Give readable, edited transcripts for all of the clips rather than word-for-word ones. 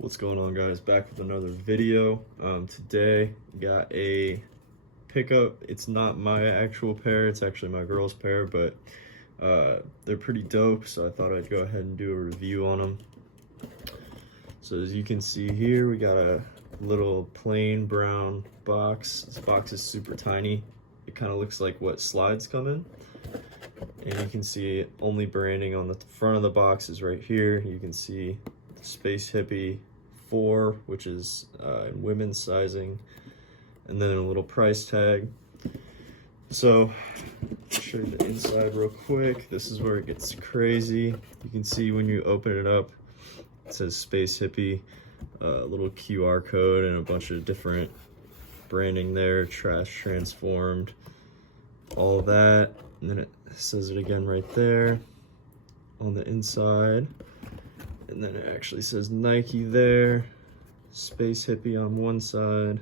What's going on, guys? Back with another video. Today got a pickup. It's not my actual pair, it's actually my girl's pair, but they're pretty dope, so I thought I'd go ahead and do a review on them. So as you can see here, we got a little plain brown box. This box is super tiny. It kind of looks like what slides come in. And you can see only branding on the front of the box is right here. You can see the Space Hippie 4, which is in women's sizing, and then a little price tag. So I'll show you the inside real quick. This is where it gets crazy. You can see when you open it up, it says Space Hippie, a little QR code and a bunch of different branding there, trash transformed, all that. And then it says it again right there on the inside. And then it actually says Nike there, Space Hippie on one side,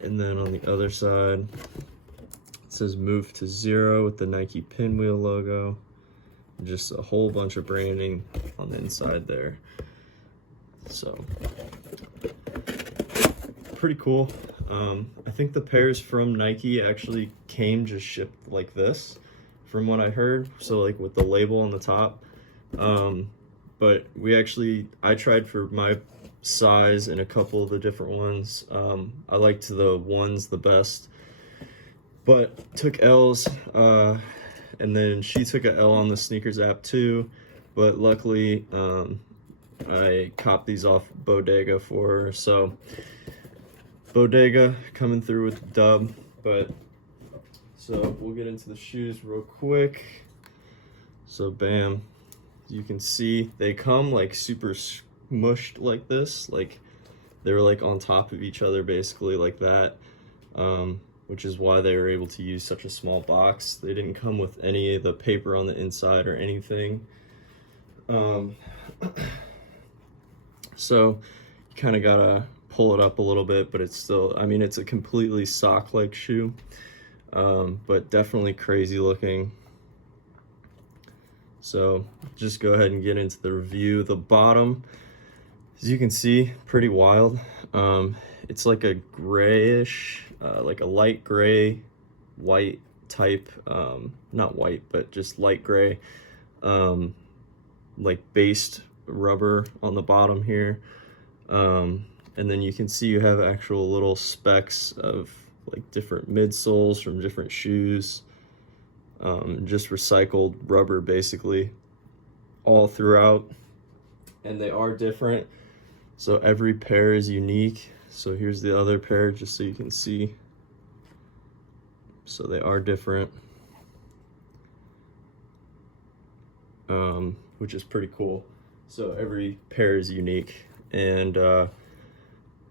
and then on the other side it says Move to Zero with the Nike pinwheel logo. Just a whole bunch of branding on the inside there. So pretty cool. I think the pairs from Nike actually came just shipped like this, from what I heard. So like with the label on the top. But I tried for my size and a couple of the different ones. I liked the ones the best, but took L's, and then she took a L on the sneakers app too, but luckily I copped these off Bodega for her. So Bodega coming through with the dub. But so we'll get into the shoes real quick. So bam, you can see they come like super smushed like this, like they're like on top of each other basically like that, which is why they were able to use such a small box. They didn't come with any of the paper on the inside or anything. So you kind of gotta pull it up a little bit, but it's still, I mean, it's a completely sock-like shoe, but definitely crazy looking. So just go ahead and get into the review. The bottom, as you can see, pretty wild. It's like a grayish, like a light gray, white type, not white, but just light gray, like based rubber on the bottom here. And then you can see you have actual little specks of like different midsoles from different shoes. Just recycled rubber basically all throughout, and they are different, so every pair is unique. So here's the other pair just so you can see. So they are different, which is pretty cool. So every pair is unique. And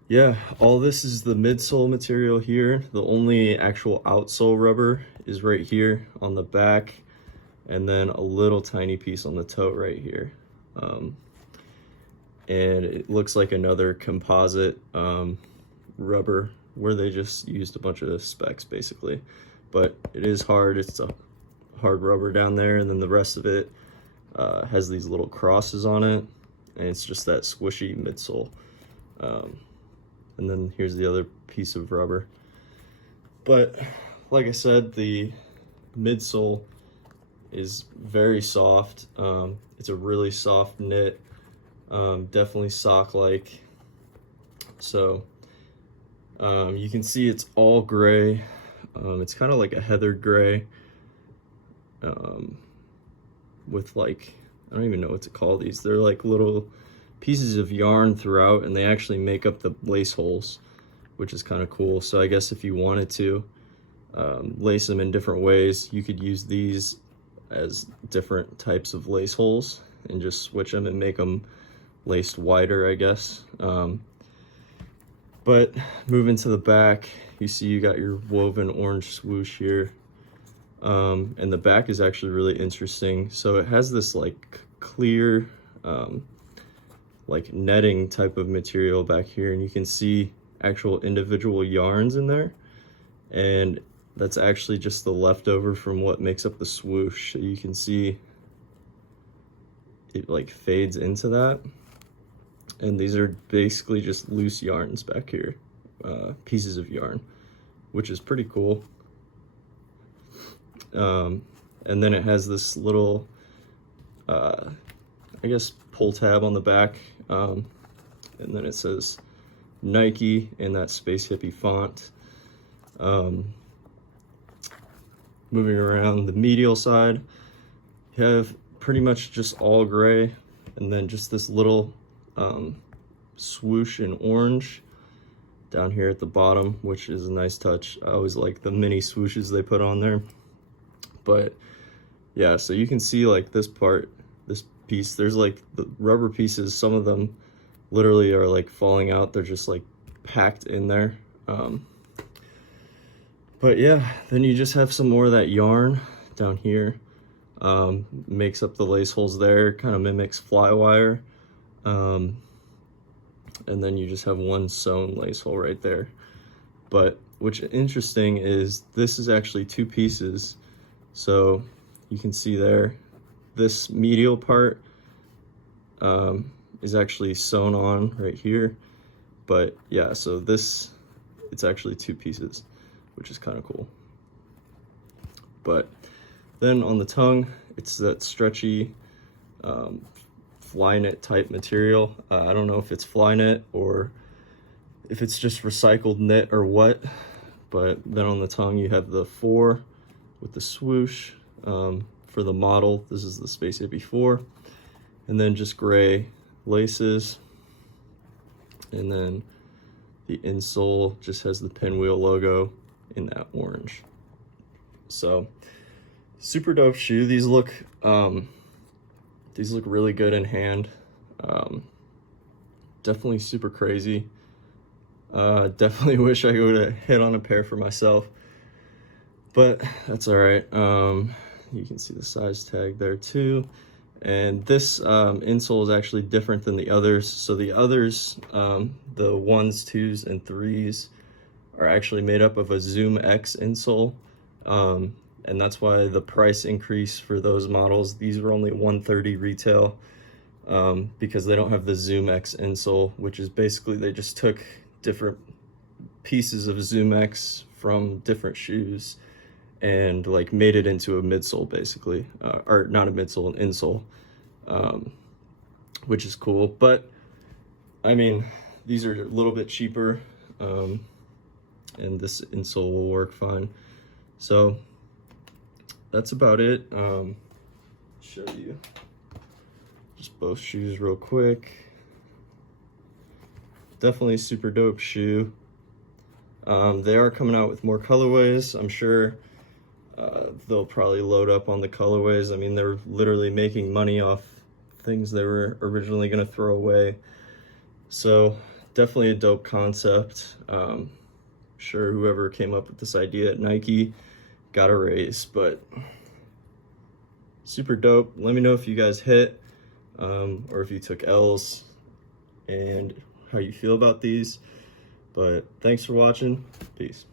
yeah, all this is the midsole material here. The only actual outsole rubber is right here on the back, and then a little tiny piece on the toe right here. And it looks like another composite rubber where they just used a bunch of specs basically. But it is hard, it's a hard rubber down there, and then the rest of it has these little crosses on it, and it's just that squishy midsole. And then here's the other piece of rubber. But like I said, the midsole is very soft. It's a really soft knit, definitely sock-like. So you can see it's all gray. It's kind of like a heathered gray, with like, I don't even know what to call these. They're like little pieces of yarn throughout, and they actually make up the lace holes, which is kind of cool. So I guess if you wanted to lace them in different ways, you could use these as different types of lace holes and just switch them and make them laced wider, I guess. But moving to the back, you see you got your woven orange swoosh here, and the back is actually really interesting. So it has this like clear like netting type of material back here, and you can see actual individual yarns in there, and that's actually just the leftover from what makes up the swoosh. So you can see it like fades into that. And these are basically just loose yarns back here, pieces of yarn, which is pretty cool. And then it has this little, I guess, pull tab on the back. And then it says Nike in that Space Hippie font. Moving around the medial side, you have pretty much just all gray, and then just this little swoosh in orange down here at the bottom, which is a nice touch. I always like the mini swooshes they put on there. But yeah, so you can see like this part, this piece, there's like the rubber pieces, some of them literally are like falling out. They're just like packed in there. But yeah, then you just have some more of that yarn down here. Makes up the lace holes there, kind of mimics fly wire. And then you just have one sewn lace hole right there. But what's interesting is this is actually two pieces. So you can see there, this medial part is actually sewn on right here. But yeah, so this, it's actually two pieces, which is kind of cool. But then on the tongue, it's that stretchy fly knit type material. I don't know if it's fly knit or if it's just recycled knit or what, but then on the tongue you have the 4 with the swoosh for the model. This is the Space Hippie 4, and then just gray laces, and then the insole just has the pinwheel logo in that orange. So super dope shoe. These look really good in hand. Definitely super crazy. Definitely wish I would have hit on a pair for myself, but that's all right. You can see the size tag there too. And this insole is actually different than the others. So the others, the 1s, 2s, and 3s are actually made up of a Zoom X insole. And that's why the price increase for those models, these were only $130 retail, because they don't have the Zoom X insole, which is basically they just took different pieces of Zoom X from different shoes and like made it into a midsole basically, or not a midsole, an insole, which is cool. But I mean, these are a little bit cheaper, and this insole will work fine. So that's about it. Show you just both shoes real quick. Definitely super dope shoe. They are coming out with more colorways. I'm sure they'll probably load up on the colorways. I mean, they're literally making money off things they were originally going to throw away. So definitely a dope concept. Sure, whoever came up with this idea at Nike got a raise, but super dope. Let me know if you guys hit, or if you took L's, and how you feel about these. But thanks for watching. Peace.